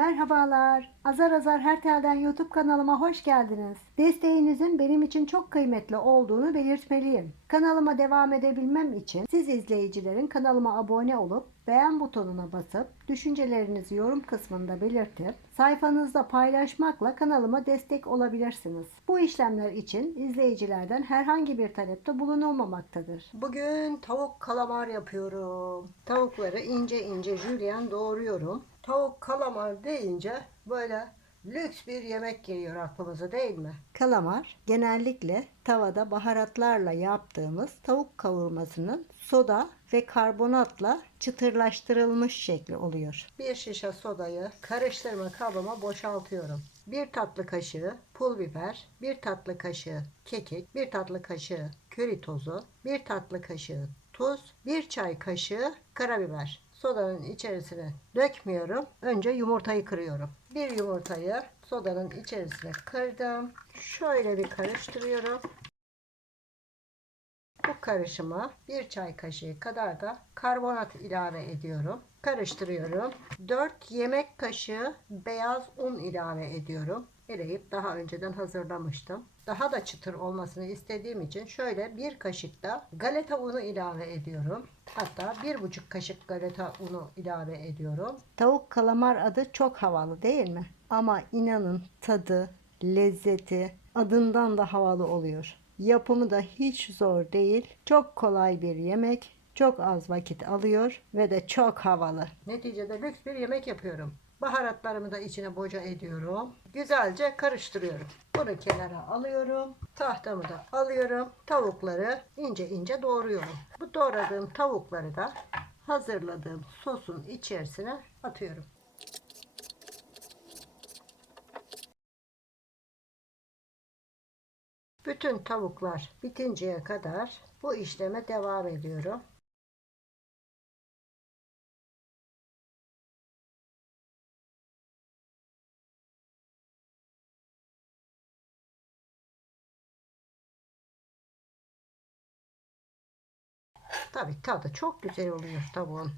Merhabalar. Azar Azar Her Telden YouTube kanalıma hoş geldiniz. Desteğinizin benim için çok kıymetli olduğunu belirtmeliyim. Kanalıma devam edebilmem için siz izleyicilerin kanalıma abone olup beğen butonuna basıp düşüncelerinizi yorum kısmında belirtip sayfanızda paylaşmakla kanalıma destek olabilirsiniz. Bu işlemler için izleyicilerden herhangi bir talepte bulunulmamaktadır. Bugün tavuk kalamar yapıyorum. Tavukları ince ince jülyen doğruyorum. Tavuk kalamar deyince böyle lüks bir yemek geliyor aklımıza değil mi? Kalamar genellikle tavada baharatlarla yaptığımız tavuk kavurmasının soda ve karbonatla çıtırlaştırılmış şekli oluyor. Bir şişe sodayı karıştırma kabıma boşaltıyorum. Bir tatlı kaşığı pul biber, bir tatlı kaşığı kekik, bir tatlı kaşığı köri tozu, bir tatlı kaşığı tuz, bir çay kaşığı karabiber. Sodanın içerisine dökmüyorum. Önce yumurtayı kırıyorum. Bir yumurtayı sodanın içerisine kırdım. Şöyle bir karıştırıyorum. Bu karışıma bir çay kaşığı kadar da karbonat ilave ediyorum. Karıştırıyorum. 4 yemek kaşığı beyaz un ilave ediyorum. Eleyip daha önceden hazırlamıştım. Daha da çıtır olmasını istediğim için şöyle bir kaşık da galeta unu ilave ediyorum. Hatta bir buçuk kaşık galeta unu ilave ediyorum. Tavuk kalamar adı çok havalı değil mi? Ama inanın tadı, lezzeti adından da havalı oluyor. Yapımı da hiç zor değil. Çok kolay bir yemek. Çok az vakit alıyor ve de çok havalı. Neticede lüks bir yemek yapıyorum. Baharatlarımı da içine boca ediyorum. Güzelce karıştırıyorum. Bunu kenara alıyorum. Tahtamı da alıyorum. Tavukları ince ince doğruyorum. Bu doğradığım tavukları da hazırladığım sosun içerisine atıyorum. Bütün tavuklar bitinceye kadar bu işleme devam ediyorum. Tabii tadı çok güzel oluyor tavuğun.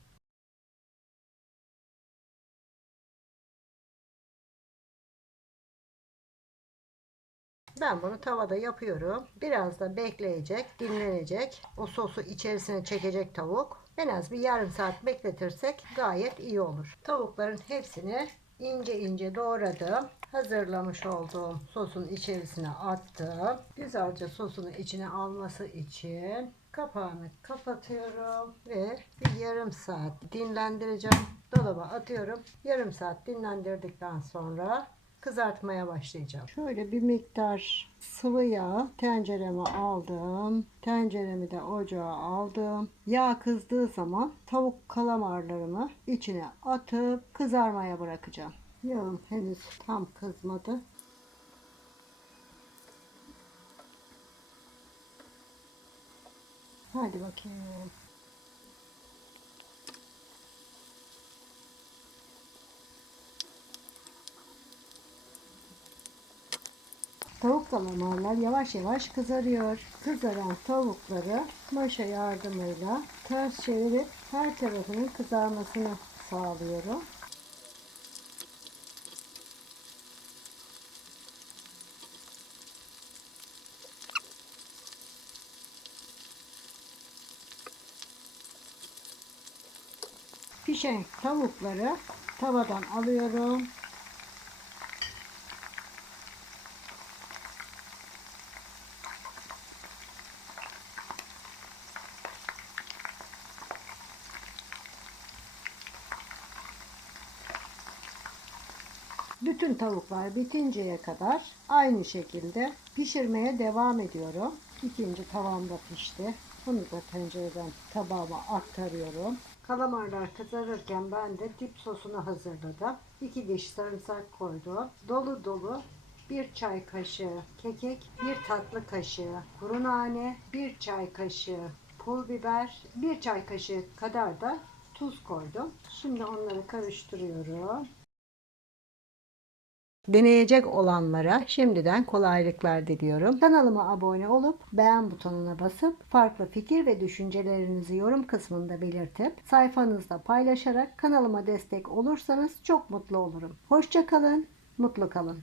Ben bunu tavada yapıyorum. Biraz da bekleyecek, dinlenecek. O sosu içerisine çekecek tavuk. En az bir yarım saat bekletirsek gayet iyi olur. Tavukların hepsini ince ince doğradım. Hazırlamış olduğum sosun içerisine attım. Güzelce sosunu içine alması için kapağını kapatıyorum ve bir yarım saat dinlendireceğim. Dolaba atıyorum. Yarım saat dinlendirdikten sonra kızartmaya başlayacağım. Şöyle bir miktar sıvı yağ tencereme aldım. Tenceremi de ocağa aldım. Yağ kızdığı zaman tavuk kalamarlarımı içine atıp kızarmaya bırakacağım. Yağım henüz tam kızmadı. Hadi bakayım. Tavuk kalamarlar yavaş yavaş kızarıyor. Kızaran tavukları maşa yardımıyla ters çevirip her tarafının kızarmasını sağlıyorum. Pişen tavukları tavadan alıyorum. Bütün tavuklar bitinceye kadar aynı şekilde pişirmeye devam ediyorum. İkinci tavam da pişti. Bunu da tencereden tabağıma aktarıyorum. Kalamarlar kızarırken ben de dip sosunu hazırladım. 2 diş sarımsak koydum. Dolu dolu bir çay kaşığı kekik, bir tatlı kaşığı kuru nane, bir çay kaşığı pul biber, bir çay kaşığı kadar da tuz koydum. Şimdi onları karıştırıyorum. Deneyecek olanlara şimdiden kolaylıklar diliyorum. Kanalıma abone olup beğen butonuna basıp farklı fikir ve düşüncelerinizi yorum kısmında belirtip sayfanızda paylaşarak kanalıma destek olursanız çok mutlu olurum. Hoşça kalın, mutlu kalın.